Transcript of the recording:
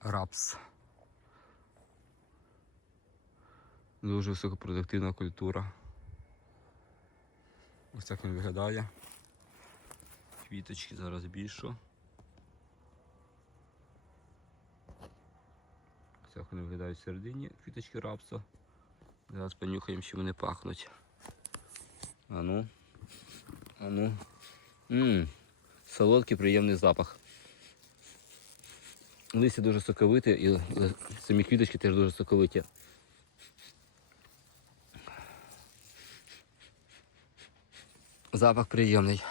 рапс. Дуже високопродуктивна культура. Ось так він виглядає. Квіточки зараз більше. Ось так вони виглядають всередині квіточки рапсу. Зараз понюхаємо, що вони пахнуть. А ну. А ну. Ммм. Солодкий приємний запах. Листя дуже соковите і е, самі квіточки теж дуже соковиті. Запах приємний.